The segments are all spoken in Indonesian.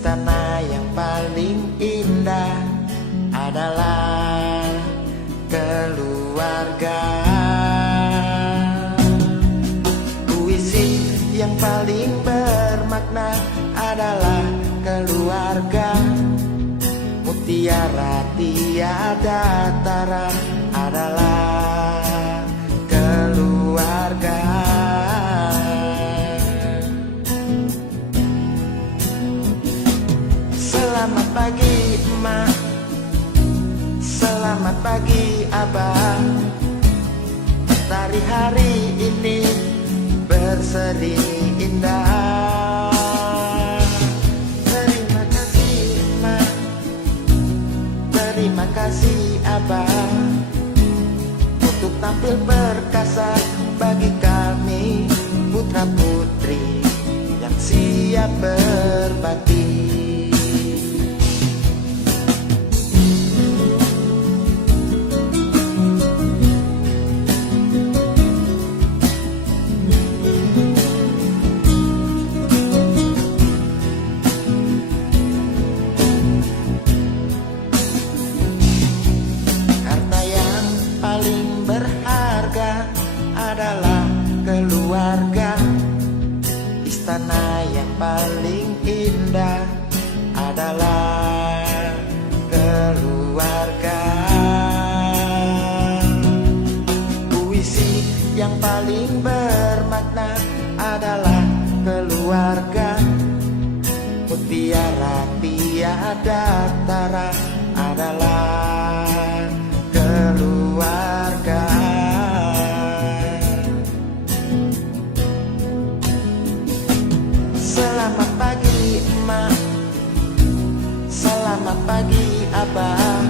Istana yang paling indah adalah keluarga. Puisi yang paling bermakna adalah keluarga. Mutiara tiada tara adalah keluarga. Selamat pagi emak, selamat pagi abah. Dari hari ini berseri indah. Terima kasih emak, terima kasih abah, untuk tampil perkasa bagi kami putra putri yang siap berbakti. Adalah keluarga. Istana yang paling indah adalah keluarga. Puisi yang paling bermakna adalah keluarga. Mutiara tiada tara adalah keluarga. Selamat pagi emak, selamat pagi abah.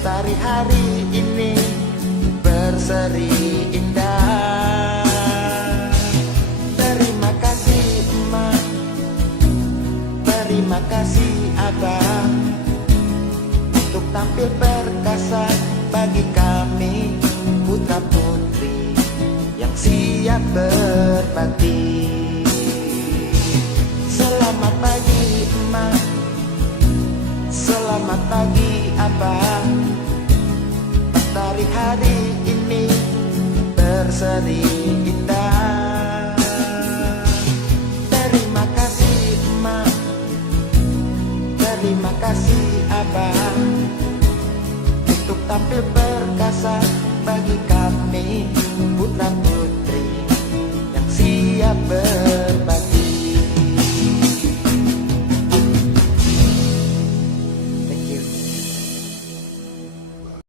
Dari hari ini berseri indah. Terima kasih emak, terima kasih abah, untuk tampil perkasa bagi kami putra putri yang siap berbakti. Selamat pagi emak, selamat pagi abah. Dari hari ini berseri indah. Terima kasih emak, terima kasih abah, untuk tampil perkasa bagi kami putra putri yang siap